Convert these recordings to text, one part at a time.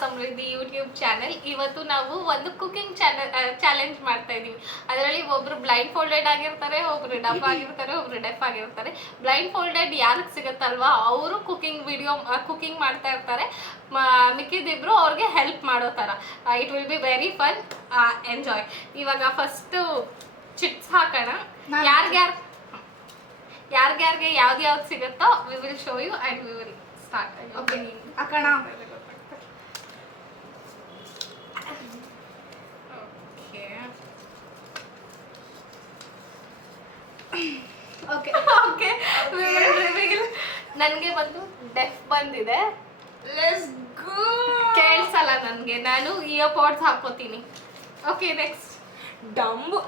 ಸಮೃದ್ಧಿ YouTube channel. ಇವತ್ತು ನಾವು ಒಂದು ಕುಕಿಂಗ್ ಚಾಲೆಂಜ್ ಮಾಡ್ತಾ ಇದೀವಿ. ಅದರಲ್ಲಿ ಒಬ್ರು ಬ್ಲೈಂಡ್ ಫೋಲ್ಡೆಡ್ ಆಗಿರ್ತಾರೆ, ಒಬ್ರು ಡಫ್ ಆಗಿರ್ತಾರೆ, ಒಬ್ರು ಡೆಫ್ ಆಗಿರ್ತಾರೆ. ಬ್ಲೈಂಡ್ ಫೋಲ್ಡೆಡ್ ಯಾರಿಗೆ ಸಿಗುತ್ತಲ್ವಾ ಅವರು ಕುಕಿಂಗ್ ಮಾಡ್ತಾ ಇರ್ತಾರೆ, ಮಿಕ್ಕಿದಿಬ್ರು ಅವ್ರಿಗೆ ಹೆಲ್ಪ್ ಮಾಡೋ ಥರ. It will be very fun, enjoy. ಇವಾಗ ಫಸ್ಟು ಚಿಟ್ಸ್ ಹಾಕೋಣ. ಯಾರ್ಯಾರಿಗೆ ಯಾವ್ದು ಸಿಗುತ್ತೋ we will show you and we will start. Okay ಹಾಕೋಣ. ಓಕೆ ಓಕೆ ನನಗೆ ಬಂದು ಡೆಫ್ ಬಂದಿದೆ. Let's go. ಕೇಳಿಸಲ್ಲ ನನಗೆ, ನಾನು ಇಯರ್ ಪಾಡ್ಸ್ ಹಾಕೋತೀನಿ. ಓಕೆ ನೆಕ್ಸ್ಟ್ ಡಂಬು.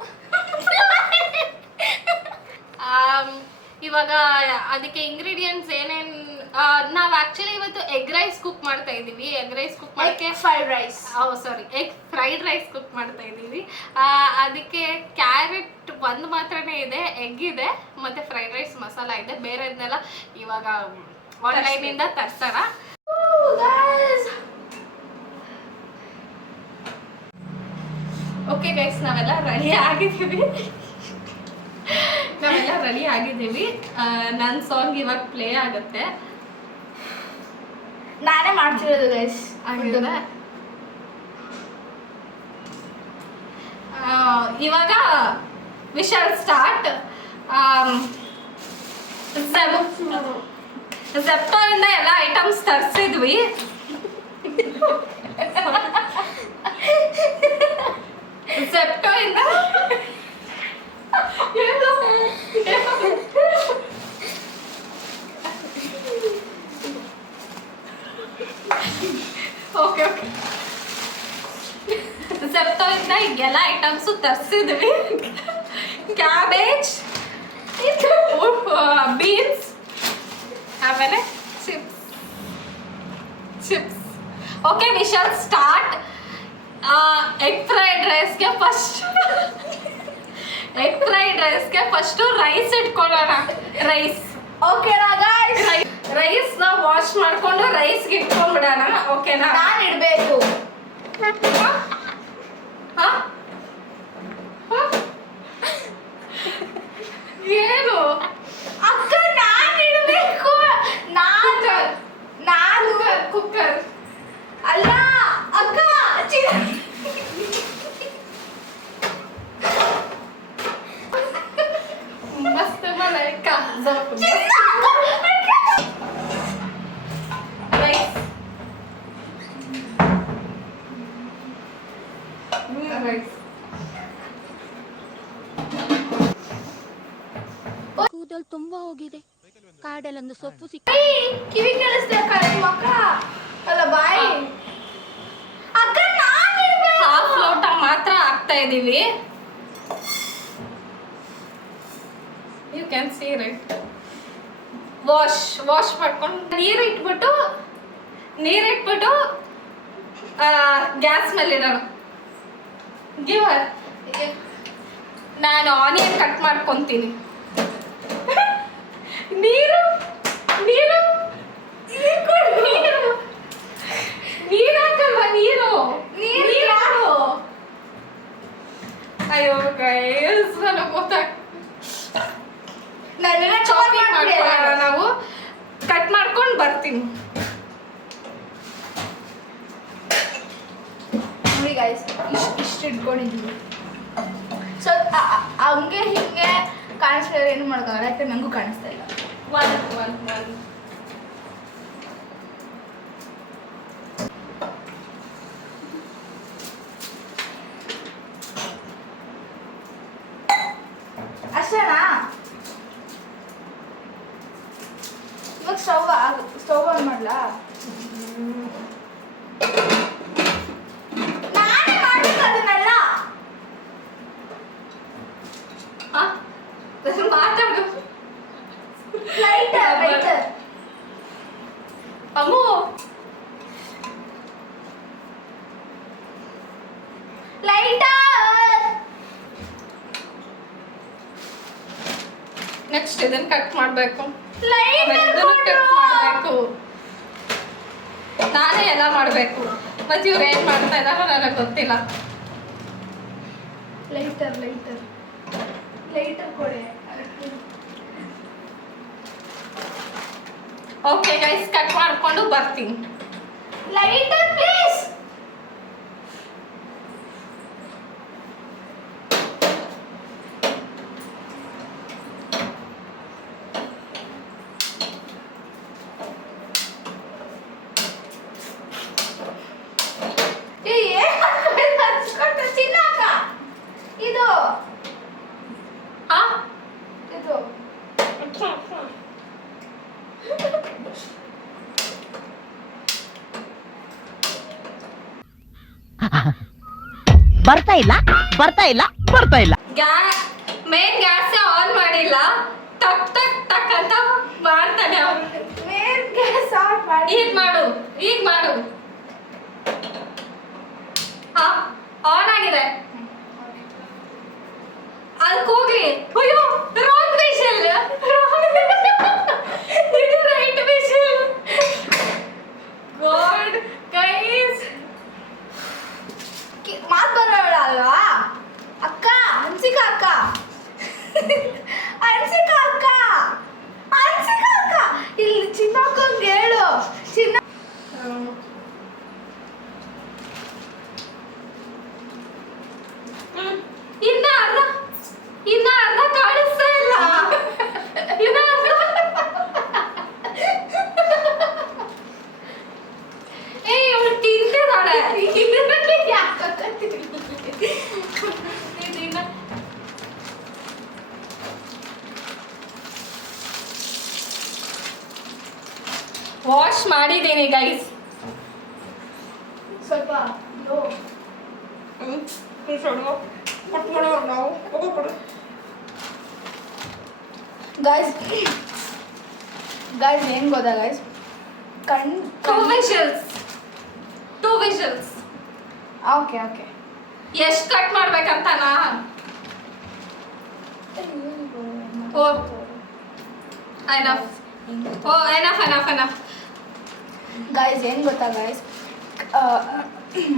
ಇವಾಗ ಅದಕ್ಕೆ ಇಂಗ್ರೀಡಿಯೆಂಟ್ಸ್ ಏನೇನು, ನಾವು ಆ್ಯಕ್ಚುಲಿ ಇವತ್ತು ಎಗ್ ರೈಸ್ ಕುಕ್ ಮಾಡ್ತಾ ಇದ್ದೀವಿ. ಎಗ್ ರೈಸ್ ಕುಕ್ ಮಾಡೋಕ್ಕೆ ಎಗ್ ಫ್ರೈಡ್ ರೈಸ್ ಕುಕ್ ಮಾಡ್ತಾ ಇದ್ದೀವಿ. ಅದಕ್ಕೆ ಕ್ಯಾರೆಟ್ ಒಂದು ಮಾತ್ರನೇ ಇದೆ, ಎಗ್ ಇದೆ, ಮತ್ತು ಫ್ರೈಡ್ ರೈಸ್ ಮಸಾಲ ಇದೆ. ಬೇರೆದನ್ನೆಲ್ಲ ಇವಾಗ ಆನ್ಲೈನಿಂದ ತರ್ಸೋಣ. ಓಕೆ ಗೈಸ್, ನಾವೆಲ್ಲ ರೆಡಿ ಆಗಿದ್ದೀವಿ. ನನ್ನ ಸಾಂಗ್ ಇವಾಗ ಪ್ಲೇ ಆಗುತ್ತೆ. ನಾನೇ ಮಾಡ್ತಿರೋದು ಗೈಸ್. ಇವಾಗ ವಿ ಶಾಲ್ ಸ್ಟಾರ್ಟ್. ಝೆಪ್ಟೋ ಇಂದ ಎಲ್ಲ ಐಟಮ್ಸ್ ತರಿಸಿದ್ವಿ. ಝೆಪ್ಟೋ ಇಂದ ಓಕೆ ಝೆಪ್ಟೋ ಇಂದ ಈಗೆಲ್ಲ ಐಟಮ್ಸು ತರಿಸಿದ್ವಿ. ಕ್ಯಾಬೇಜ್, ಬೀನ್ಸ್, ಆಮೇಲೆ chips. Okay we shall start. Egg fried ರೈಸ್ಗೆ ಫಸ್ಟು ರೈಸ್ ಇಟ್ಕೊಳ್ಳೋಣ. ಓಕೆನಾ ಗೈಸ್? ರೈಸ್ನ ವಾಶ್ ಮಾಡ್ಕೊಂಡು ರೈಸ್ಗೆ ಇಟ್ಕೊಂಡ್ಬಿಡೋಣ. ಓಕೆನಾ? ನಾನು ಇಡಬೇಕು. ಏನು ಅಕ್ಕ? ನಾನು ಇಡಬೇಕು. ನಾನು ಕುಕ್ಕರ್ ಅಲ್ಲ ಅಕ್ಕ. ಮಸ್ತ್ ಮಲೈಕ ರೈಸ್. ಕೂದಲು ತುಂಬಾ ಹೋಗಿದೆ. ಕಾಡಲ್ಲೊಂದು ಸೊಪ್ಪು ಕಿವಿ ಕೇಳಿಸ್ದೆ ಅಕ್ಕ. ನಿಮ್ಮ ಅಕ್ಕ ಅಲ್ಲ ಬಾಯಿ. ಅಕ್ಕ ನಾನು ಹಾಫ್ ಲೋಟ ಮಾತ್ರ ಹಾಕ್ತಾ ಇದೀವಿ. You can see right. Wash ಮಾಡ್ಕೊಂಡು ನೀರಿಟ್ಬಿಟ್ಟು ಗ್ಯಾಸ್ ಮೇಲೆ ಇಡೋಣ. ನಾನು ಆನಿಯನ್ ಕಟ್ ಮಾಡ್ಕೊತೀನಿ. ನೀರು ಹಾಕಲ್ವಾ? ನೀರು ಯಾರು? ಅಯ್ಯೋ ಗೈಸ್, ನನಗೆ ಚಾಪಿಂಗ್ ಮಾಡ್ಕೊಳ್ಳೋಣ. ನಾವು ಕಟ್ ಮಾಡ್ಕೊಂಡು ಬರ್ತೀನಿ. ನೋಡಿ ಗೈಸ್, ಇಷ್ಟು ಇಟ್ಕೊಂಡಿದ್ದೀವಿ. ಸೊ ಹಂಗೆ ಹಿಂಗೆ ಕಾಣಿಸ್ತಾ ಏನು ಮಾಡೋಕ್ಕಾಗಲ್ಲ, ಯಾಕೆ ನನಗೂ ಕಾಣಿಸ್ತಾ ಇಲ್ಲ. ಒಂದು ಅಷ್ಟೇನಾ? ಇವಾಗ ಸ್ಟವ್ ಆನ್ ಮಾಡ್ಲಾ? ನಾನೇ ಮಾಡ್ಬೇಕು ಅದನ್ನೆಲ್ಲ. ಮಾತಾಡು. ಲೈಟರ್ ಅಮ್ಮು, ನೆಕ್ಸ್ಟ್ ಇದನ್ನ ಕಟ್ ಮಾಡಬೇಕು. ನಾನೇ ಎಲ್ಲ ಮಾಡಬೇಕು. ಮತ್ತೆ ಇವ್ರು ಏನ್ ಮಾಡ್ತಾ ಇದಾರೋ ನನಗೆ ಗೊತ್ತಿಲ್ಲ. ಲೈಟರ್ ಕೊಡೆ. ಓಕೆ ಗೈಸ್, ಕಟ್ ಮಾಡ್ಕೊಂಡು ಬರ್ತೀನಿ. Lighter please. ಚಿನ್ನಕ್ಕ ಇದು ಹಾ ಇದು ಬರ್ತಾ ಇಲ್ಲ ಮೇನ್ ಗ್ಯಾಸ್ ಆನ್ ಮಾಡಿಲ್ಲ. ಟಕ್ ಟಕ್ ಟಕ್ ಅಂತ ಮಾಡ್ತಾನೆ ಅವ್ನು. ಮೇನ್ ಗ್ಯಾಸ್ ಆಫ್ ಮಾಡಿ. ಈಗ ಮಾಡು. ಹಾ, ಆನ್ ಆಗಿದೆ. ಅದಕ್ಕೆ ಹೋಗ್ಲಿ. ಅಯ್ಯೋ, ರಾಂಗ್ ವಿಷಲ್. ಇದು ರೈಟ್ ವಿಷಲ್. ಗಾಡ್ ಗೈಸ್, ಮಾತು ಬರೋಣ ಅಲ್ವಾ ಅಕ್ಕ? ಹನ್ಸಿಕಾ ಅಕ್ಕ ಇಲ್ಲಿ ಚಿನ್ನಕ್ಕಂಗೆ ಹೇಳು. ಚಿನ್ನ ಇನ್ನ ಅರ್ಧ ಕಾಣಿಸ್ತಾ ಇಲ್ಲ. ಇನ್ನ ಅರ್ಧ. ಇವಳು ತಿಂತಿದ್ದಾಳೆ. ವಾಶ್ ಮಾಡಿದ್ದೀನಿ ಗೈಸ್. ಸ್ವಲ್ಪ ಲೋ. ಗೈಸ್ ಏನ್ ಗೊತ್ತಾ ಗೈಸ್? Two whistles. ಓಕೆ ಎಷ್ಟು ಕಟ್ ಮಾಡ್ಬೇಕಂತನಾ? ಎನಫ್. ಗೈಸ್ ಏನ್ ಗೊತ್ತಾ ಗೈಸ್,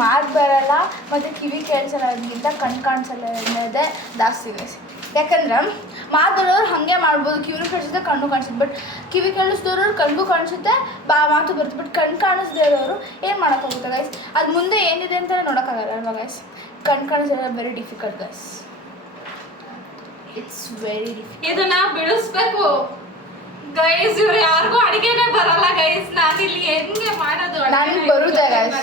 ಮಾತು ಬರಲ್ಲ ಮತ್ತು ಕಿವಿ ಕೇಳಿಸಲ್ಲ ಅದಕ್ಕಿಂತ ಕಣ್ಣು ಕಾಣಿಸಲ್ಲ ಅನ್ನೋದೇ ಜಾಸ್ತಿ ಗೈಸ್. ಯಾಕಂದ್ರೆ ಮಾತಾಡೋರು ಹಾಗೆ ಮಾಡ್ಬೋದು, ಕಿವಿ ಕಾಣಿಸುತ್ತೆ ಕಣ್ಣು ಕಾಣಿಸುತ್ತೆ. ಬಟ್ ಕಿವಿ ಕೇಳಿಸ್ದವ್ರು ಕಣ್ಣಿಗೂ ಕಾಣಿಸುತ್ತೆ, ಮಾತು ಬರುತ್ತೆ. ಬಟ್ ಕಣ್ಣು ಕಾಣಿಸ್ದೇ ಇರೋರು ಏನು ಮಾಡೋಕ್ಕಾಗುತ್ತೆ ಗೈಸ್? ಅದು ಮುಂದೆ ಏನಿದೆ ಅಂತ ನೋಡೋಕ್ಕಾಗಲ್ಲ ಅಲ್ವಾ ಗೈಸ್? ಕಣ್ಣು ಕಾಣಿಸೋಲ್ಲ, very difficult guys. It's very difficult. ಇದನ್ನ ಬಿಡಿಸ್ಬೇಕು ಗೈಸ್. ಇವ್ರು ಯಾರಿಗೂ ಅಡಿಗೆನೇ ಬರಲ್ಲ ಗೈಸ್. ನಾನಿಲ್ಲಿ ಹೆಂಗೆ ಮಾಡೋದು? ನನಗೆ ಬರುತ್ತೆ ಗೈಸ್.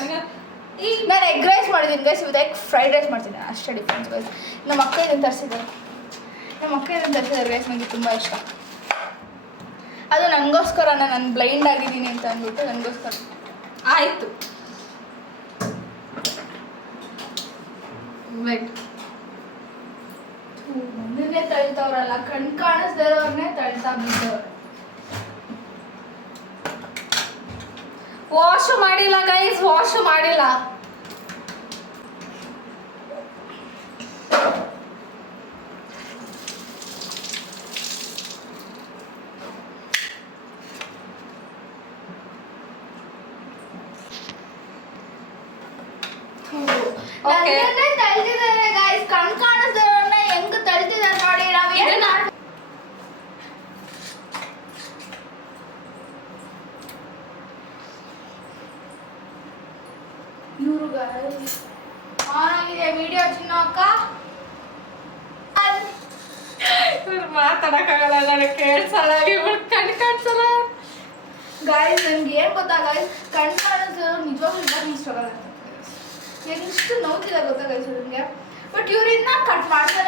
ನಾನು ಎಗ್ ರೈಸ್ ಮಾಡಿದ್ದೀನಿ ಗೈಸ್, ಇವತ್ತು ಎಗ್ ಫ್ರೈಡ್ ರೈಸ್ ಮಾಡ್ತೀನಿ, ಅಷ್ಟೇ ಡಿಫ್ರೆನ್ಸ್ ಗೈಸ್. ನಮ್ಮ ಅಕ್ಕ ಇದನ್ನು ತರಿಸಿದ್ದಾರೆ ಗೈಸ್, ನನಗೆ ತುಂಬ ಇಷ್ಟ. ಅದು ನನಗೋಸ್ಕರ, ನಾನು ಬ್ಲೈಂಡ್ ಆಗಿದ್ದೀನಿ ಅಂತ ಅಂದ್ಬಿಟ್ಟು ನನಗೋಸ್ಕರ. ಆಯ್ತು, ನಿನ್ನೆ ತಳ್ತವ್ರಲ್ಲ, ಕಣ್ಣು ಕಾಣಿಸ್ದಿರೋರ್ನೇ ತಳ್ತಾ ಬಿದ್ದವ್ರು. ವಾಶು ಮಾಡಿಲ್ಲ ಗೈಸ್, ವಾಶು ಮಾಡಿಲ್ಲ. ನನ್ನನ್ನೇ ತಳ್ತಿದ್ದಾರೆ ಗೈಸ್, ಕಣ್ಣು ಕಾಣಿಸ್ದಿರೋರ್ನ ಹೆಂಗ್ ತಳ್ತಿದ್ದಾರೆ ನೋಡಿ. ಇವರು ಗೈಸ್ ಆನ್ ಆಗಿದೆ ವಿಡಿಯೋ. ಚಿನ್ನ ಅಕ್ಕ ಇವ್ರು ಮಾತಾಡಕ್ಕಾಗಲ್ಲ, ನನಗೆ ಕೇಳಿಸಲ್ಲ, ಇವ್ರು ಕಣ್ಣು ಕಾಣಿಸಲ್ಲ ಗೈಸ್. ನನಗೆ ಏನು ಗೊತ್ತಾ ಗೈಸ್, ಕಣ್ಣು ಕಾಣಿಸೋರು ನಿಜವಾಗ್ಲೂ ಇಷ್ಟ ಆಗಲ್ಲ. ಎಷ್ಟು ನೋವ್ತಿದೆ ಗೊತ್ತಾ ಗೈಸ್ ನನಗೆ. ಬಟ್ ಇವ್ರು ಇದನ್ನ ಕಟ್ ಮಾಡ್ತಾನೆ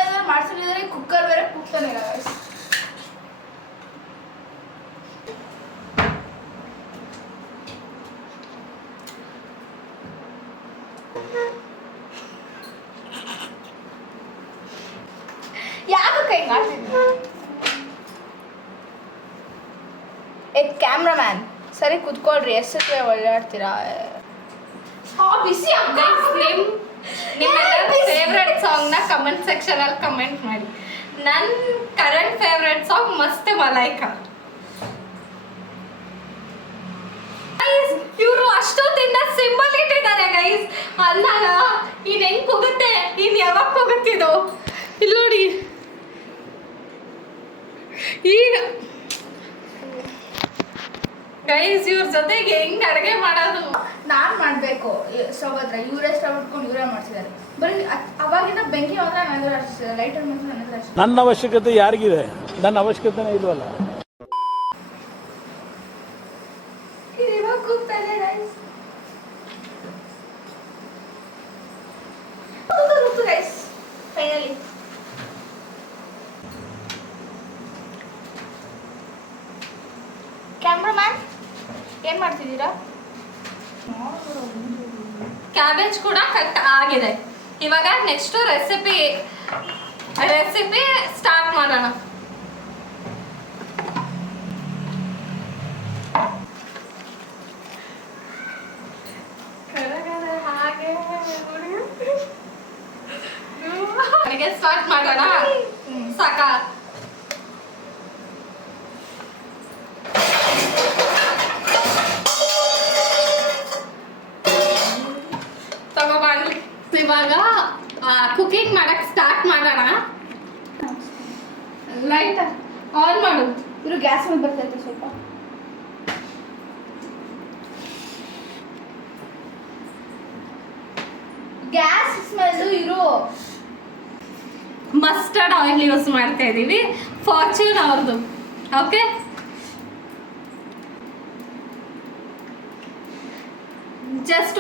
ಕುಕ್ಕರ್ ಬೇರೆ ಕುಕ್ತಾನೆ ಇಲ್ಲ ಗೈಸ್. ಯಾಕೆ ಹಿಂಗೆ ಮಾಡ್ತಿದ್ದೆ? ಕ್ಯಾಮ್ರಾಮ್ಯಾನ್ ಸರಿ ಕೂತ್ಕೊಳ್ರಿ, ಎಷ್ಟಕ್ಕೆ ಒಳ್ಳಾಡ್ತೀರಾ? ಬಿಸಿ ಗೈಸ್. ನಿಮ್ಮೆಲ್ಲ ಫೇವ್ರೆಟ್ ಸಾಂಗ್ನ ಕಮೆಂಟ್ ಸೆಕ್ಷನಲ್ಲಿ ಕಮೆಂಟ್ ಮಾಡಿ. ನನ್ನ ಕರೆಂಟ್ ಫೇವ್ರೆಟ್ ಸಾಂಗ್ ಮಸ್ತ್ ಮಲೈಕಾ. ಇವರು ಅಷ್ಟೊತ್ತಿಂದ ಸಿಂಬಲ್ ಇಟ್ಟಿದ್ದಾರೆ ಗೈಸ್ ಅನ್ನಾಗ ಇನ್ ಹೆಂಗ್ ಹೋಗುತ್ತೆ, ಇನ್ ಯಾವಾಗ ಹೋಗುತ್ತಿದ್ದು ಇಲ್ಲಿ ನೋಡಿ. ಈಗ ಗೈಸ್ ಇವ್ರ ಜೊತೆಗೆ ಹೆಂಗ್ ಅಡುಗೆ ಮಾಡೋದು ನಾನು ಮಾಡಬೇಕು ಸ್ಟವ್ ಹತ್ರ. ಇವರೇ ಸ್ಟವ್ ಇಟ್ಕೊಂಡು ಇವರೇ ಮಾಡ್ತಿದ್ದಾರೆ. ಬರೀ ಅವಾಗಿಂದ ಬೆಂಕಿ ಮಾತ್ರ ನನಗೆ ಅಷ್ಟು, ಲೈಟರ್ ಮಾತ್ರ ನನಗೆ ಅಷ್ಟು. ನನ್ನ ಅವಶ್ಯಕತೆ ಯಾರಿಗಿದೆ? ನನ್ನ ಅವಶ್ಯಕತೆನೇ ಇಲ್ವಲ್ಲ. ಇದು ಇವಾಗ ಕೂಗ್ತಾ ಇದೆ ಗೈಸ್. ಗೈಸ್ ಫೈನಲಿ ಕ್ಯಾಮ್ರಾಮ್ಯಾನ್ ಏನು ಮಾಡ್ತಿದ್ದೀರಾ? ಕ್ಯಾಬೇಜ್ ಕೂಡ ಕಟ್ ಆಗಿದೆ. ಇವಾಗ ನೆಕ್ಸ್ಟ್ ರೆಸಿಪಿ ಸ್ಟಾರ್ಟ್ ಮಾಡೋಣ. ಅಡುಗೆ ಸ್ಟಾರ್ಟ್ ಮಾಡೋಣ. ಸಾಕಾ? ತಗೋಬಾರ್ದು. ಇವಾಗ ಕುಕಿಂಗ್ ಮಾಡಕ್ ಸ್ಟಾರ್ಟ್ ಮಾಡೋಣ. ಲೈಟ್ ಆನ್ ಮಾಡು. ಇರು ಗ್ಯಾಸ್ ಮೇಲೆ ಬರ್ತೈತೆ ಸ್ವಲ್ಪ. ಗ್ಯಾಸ್ ಸ್ಮೆಲ್ಲು ಇರು. ಮಸ್ಟರ್ಡ್ ಆಯಿಲ್ ಯೂಸ್ ಮಾಡ್ತಾ ಇದೀವಿ, ಫಾರ್ಚೂನ್ ಅವ್ರದ್ದು. ಓಕೆ, ಜಸ್ಟ್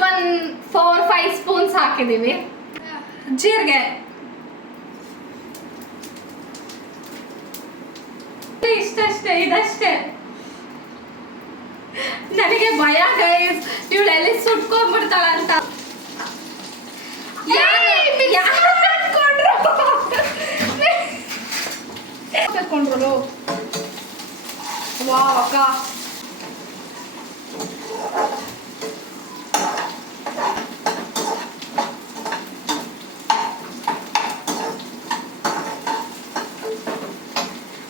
4-5 ಸ್ಪೂನ್ಸ್ ಹಾಕಿದೀವಿ. ಜೀರಿಗೆ ಇಷ್ಟಷ್ಟೇ, ಇದಷ್ಟೇ. ನನಗೆ ಭಯ ಗೈಸ್, ಇವಳೆಲ್ಲಿ ಸುಟ್ಕೊಂಡ್ಬಿಡ್ತಾಳ ಅಂತ. ತಗೊಂಡ್ರು ವಾವ್ ಅಕ್ಕ.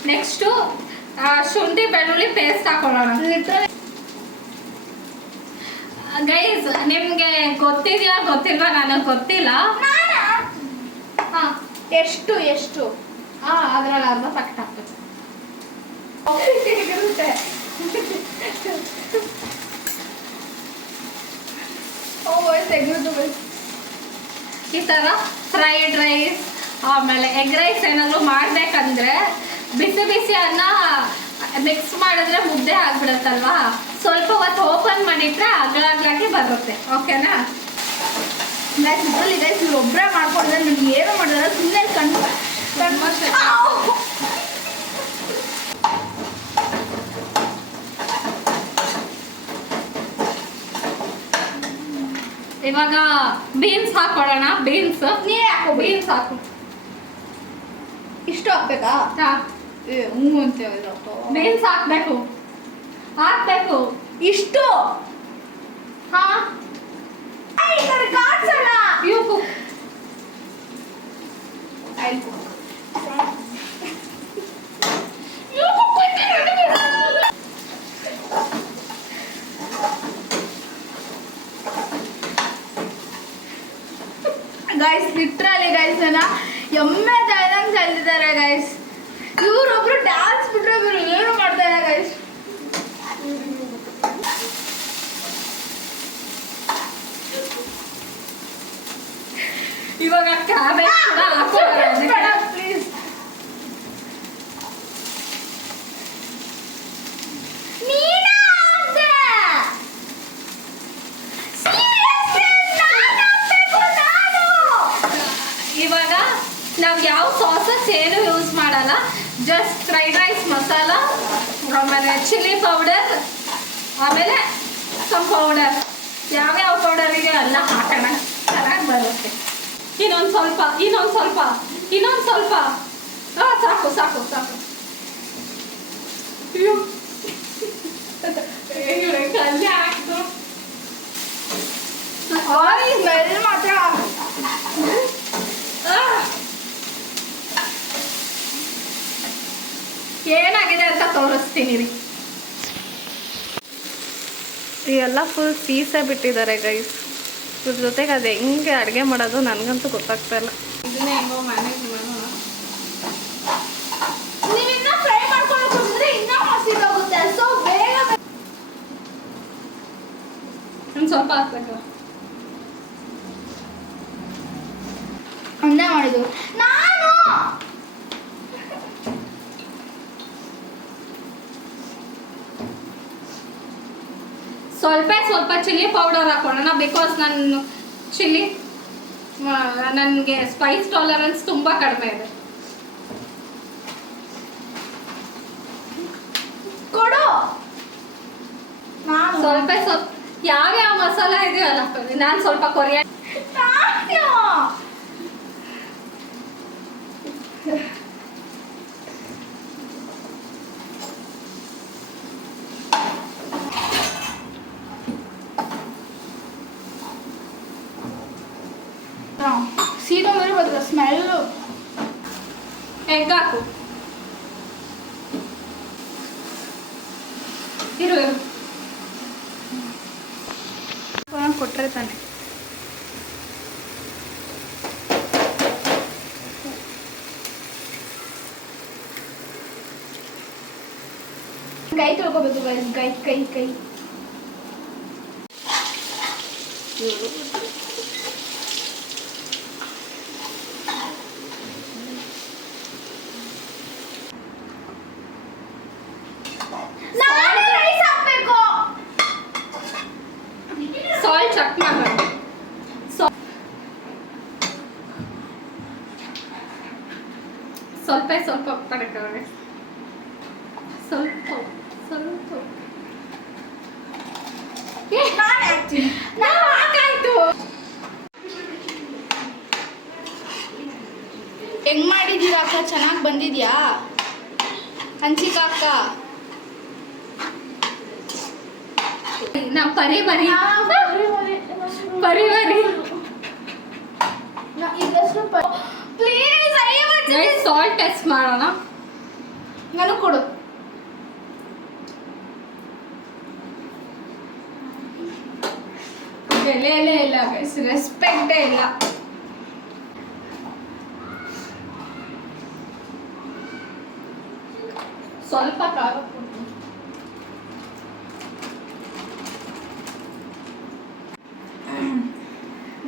ನೆಕ್ಸ್ಟು ಶುಂಠಿ ಬೆಳ್ಳುಳ್ಳಿ ಪೇಸ್ಟ್ ಹಾಕೊಳ್ಳೋಣ. ಗೈಸ್ ನಿಮ್ಗೆ ಗೊತ್ತಿದೆಯಾ ಗೊತ್ತಿಲ್ವಾ ನನಗೆ ಗೊತ್ತಿಲ್ಲ. ಹಾಂ, ಎಷ್ಟು ಎಷ್ಟು ಅದ್ರಲ್ಲಿ ಅರ್ಧ ಪ್ಯಾಕೆಟ್ ಹಾಕ್ಬೇಕು. ಈ ಥರ ಫ್ರೈಡ್ ರೈಸ್ ಆಮೇಲೆ ಎಗ್ ರೈಸ್ ಏನಾದರೂ ಮಾಡಬೇಕಂದ್ರೆ ಬಿಸಿ ಬಿಸಿ ಅನ್ನ ಮಿಕ್ಸ್ ಮಾಡಿದ್ರೆ ಮುದ್ದೆ ಆಗ್ಬಿಡುತ್ತಲ್ವಾ, ಸ್ವಲ್ಪ ಹೊತ್ತು ಓಪನ್ ಮಾಡಿಟ್ರೆ ಅಗ್ಲಾಗ್ಲಾಗಿ ಬರುತ್ತೆ. ಓಕೆನಾ ಗೈಸ್? ಇದರಲ್ಲಿ ಗೈಸ್ ಇವ್ರು ಒಬ್ಬರೇ ಮಾಡ್ಕೊಂಡ್ರೆ ನನಗೆ ಏನು ಮಾಡಿದ್ರೆ ಸುಮ್ಮನೆ ಕಣ್ಣು ಇವಾಗ ಬೀನ್ಸ್ ಹಾಕೊಳ್ಳೋಣ. ಬೀನ್ಸ್ ನೀರೇ ಹಾಕೋ. ಬೀನ್ಸ್ ಹಾಕು. ಇಷ್ಟು ಹಾಕ್ಬೇಕಾ? ಹ್ಞೂ ಅಂತ ಹೇಳಿದಪ್ಪ. ಬೀನ್ಸ್ ಹಾಕ್ಬೇಕು ಇಷ್ಟು. ಹಾ, ಕಾಣಿಸಲ್ಲ. You cook. Guys literally guys ಎಮ್ಮೆ ದೈದಂಗೆ ಚಲ್ತಿದ್ದಾರೆ ಗೈಸ್. ಇವರೊಬ್ರು ಡ್ಯಾನ್ಸ್ ಬಿಟ್ರೆ ಇವರು ಏನು ಮಾಡ್ತಾ ಇಲ್ಲ ಗೈಸ್. ಇವಾಗ ಕ್ಯಾಬೇಜ್ ಕೂಡ ಹಾಕೊಳ್ಳೋಣ ಪ್ಲೀಸ್. ಇವಾಗ ನಾವು ಯಾವ ಸಾಸಸ್ ಏನು ಯೂಸ್ ಮಾಡಲ್ಲ, ಜಸ್ಟ್ ಫ್ರೈಡ್ ರೈಸ್ ಮಸಾಲ, ಆಮೇಲೆ ಚಿಲ್ಲಿ ಪೌಡರ್, ಆಮೇಲೆ ಸಮ್ ಪೌಡರ್, ಯಾವ್ಯಾವ ಪೌಡರ್ ಇದೆಯೋ ಎಲ್ಲ ಹಾಕೋಣ, ಚೆನ್ನಾಗಿ ಬರುತ್ತೆ. ಇನ್ನೊಂದು ಸ್ವಲ್ಪ ಸಾಕು ಸಾಕು ಸಾಕು. ಕಲ್ಲೆ ಹಾಕ್ತು. ಸ್ಮೆಲ್ ಮಾತ್ರ ಏನಾಗಿದೆ ಅಂತ ತೋರಿಸ್ತೀನಿ ರೀ. ಎಲ್ಲ ಫುಲ್ ಸೀಸೆ ಬಿಟ್ಟಿದ್ದಾರೆ ಗೈಸ್. ಇದ್ರ ಜೊತೆಗೆ ಅದು ಹೆಂಗೆ ಅಡುಗೆ ಮಾಡೋದು ನನಗಂತೂ ಗೊತ್ತಾಗ್ತಾ ಇಲ್ಲ. ಇದನ್ನೇ ಹೆಂಗೋ ಮ್ಯಾನೇಜ್ ಮಾಡೋಣ. ನೀವಿನ್ನ ಫ್ರೈ ಮಾಡ್ಕೊಂಡು ಕುಡಿದ್ರೆ ಇನ್ನೂ ಹಸಿವಾಗುತ್ತೆ. ಸೊ ಬೇಗ ಒಂದು ಸ್ವಲ್ಪ ಹಾಕ್ಬೇಕು. ಅನ್ನ ಮಾಡಿದ್ದು ನಾನು. ಸ್ವಲ್ಪ ಚಿಲ್ಲಿ ಪೌಡರ್ ಹಾಕೊಳ್ಳೋಣ. ಬಿಕಾಸ್ ನಾನು ಚಿಲ್ಲಿ ನನಗೆ ಸ್ಪೈಸ್ ಟಾಲರೆನ್ಸ್ ತುಂಬ ಕಡಿಮೆ ಇದೆ. ಕೊಡು. ನಾನು ಸ್ವಲ್ಪ ಯಾವ್ಯಾವ ಮಸಾಲ ಇದೆಯಲ್ಲ ನಾನು ಸ್ವಲ್ಪ ಕೊರಿಯಾ ಸೀದಾ ಮೇಲೆ ಬರ್ತದೆ ಸ್ಮೆಲ್ಲು. ಎಗ್ ಹಾಕು. ಇರು ಕೊಟ್ಟರೆ ತಾನೆ. ಕೈ ತೊಳ್ಕೊಬೇಕು guys. ಕೈ ರೈಸ್ ಹಾಕ್ಬೇಕು. ಸಾಲ್ಟ್ ಚೆಕ್ ಮಾಡೋಣ. ಸ್ವಲ್ಪ ಪಡಕವರೆ ಸ್ವಲ್ಪ ನಾನು ಹಾಕ್ತೀನಿ. ನಾನು ಹಾಕಾಯ್ತು. ಹೆಂಗ್ ಮಾಡಿದ್ದೀರಾ ಅಕ್ಕ? ಚೆನ್ನಾಗಿ ಬಂದಿದ್ಯಾ ಹಂಚಿಕ ಅಕ್ಕ? ನಾ ಪರಿ ಪ್ಲೀಸ್ ಸಾಲ್ಟ್ ಟೆಸ್ಟ್ ಮಾಡೋಣ. ನನಗೆ ಕೊಡು. ಬೆಲೆಯಲ್ಲೇ ಇಲ್ಲ ಗೈಸ್, ರೆಸ್ಪೆಕ್ಟೇ ಇಲ್ಲ. ಸ್ವಲ್ಪ ಖಾರ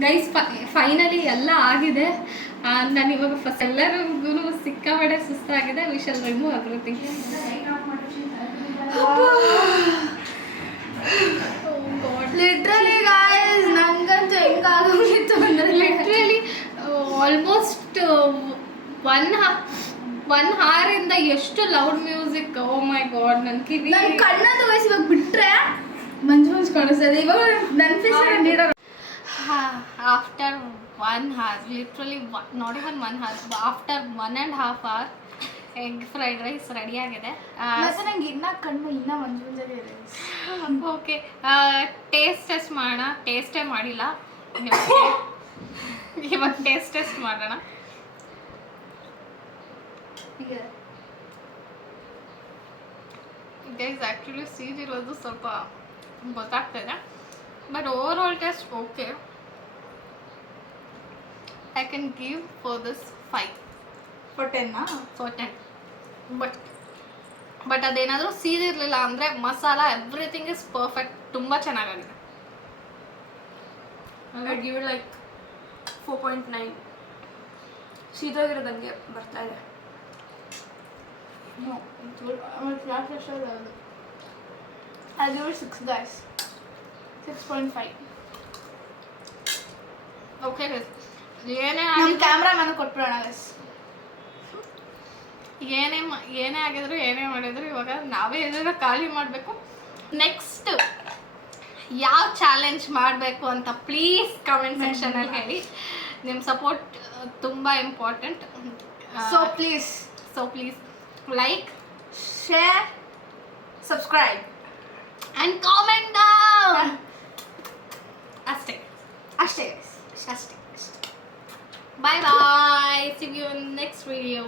ಗೈಸ್. ಫೈನಲಿ ಎಲ್ಲ ಆಗಿದೆ. ನಾನು ಇವಾಗ ಫಸ್ಟ್ ಎಲ್ಲರಿಗೂ ಸಿಕ್ಕಾಪಟ್ಟೆ ಸುಸ್ತಾಗಿದೆ. We shall remove everything. Literally guys ನನಗಂತೂ ಹೆಂಗಾಗೋಗಿತ್ತು ಅಂದರೆ ಲಿಟ್ರಲಿ ಆಲ್ಮೋಸ್ಟ್ ಒನ್ ಹಾರಿಂದ ಎಷ್ಟು loud music. Oh my god. ನನ್ನ ಕಿವಿ ನನ್ನ ಕಣ್ಣದು ವಯಸ್ಸು ಇವಾಗ ಬಿಟ್ಟರೆ ಮಂಜು ಕಾಣಿಸ್ತದೆ. ಇವಾಗ ನನ್ನ ಫೇಸ್ ನೀಡೋ after 1 hour, literally not even 1 hour, after 1.5 hour egg fried rice ರೆಡಿಯಾಗಿದೆ. ಮತ್ತೆ ನಂಗೆ ಇನ್ನೂ ಕಣ್ಣು ಇನ್ನೂ ಮಂಜುಂಜಾಗೆ ಇದೆ. ಓಕೆ, ಟೇಸ್ಟ್ ಮಾಡೋಣ. ಟೇಸ್ಟೇ ಮಾಡಿಲ್ಲ ಇವಾಗ. ಟೇಸ್ಟ್ ಮಾಡೋಣ. ಗೈಸ್ ಆ್ಯಕ್ಚುಲಿ ಸೀದಿರೋದು ಸ್ವಲ್ಪ ಗೊತ್ತಾಗ್ತದೆ, but over all taste okay. I can give for this 5 for 10 for 10. But ಅದೇನಾದರೂ ಸೀದಿರಲಿಲ್ಲ ಅಂದರೆ ಮಸಾಲ ಎವ್ರಿಥಿಂಗ್ ಇಸ್ ಪರ್ಫೆಕ್ಟ್. ತುಂಬ ಚೆನ್ನಾಗಾಗಿದೆ. I give it like 4.9. ಸೀದೋಗಿರೋದಂಗೆ ಬರ್ತಾ ಇದೆ. No, it's good. I'll give it 6 guys. 6.5. Okay guys, ಏನೇ ನಮ್ಮ ಕ್ಯಾಮ್ರಾಮನ್ ಕೊಟ್ಬಿಡೋಣ ಗೈಸ್. ಏನೇ ಆಗಿದ್ರು ಏನೇ ಮಾಡಿದ್ರು ಇವಾಗ ನಾವೇ ಇದನ್ನ ಖಾಲಿ ಮಾಡಬೇಕು. ನೆಕ್ಸ್ಟ್ ಯಾವ ಚಾಲೆಂಜ್ ಮಾಡಬೇಕು ಅಂತ ಪ್ಲೀಸ್ ಕಮೆಂಟ್ ಸೆಕ್ಷನಲ್ಲಿ ಹೇಳಿ. ನಿಮ್ಮ ಸಪೋರ್ಟ್ ತುಂಬ important. So please like, share, subscribe and comment down. ಅಷ್ಟೇ. Bye bye. See you in the next video.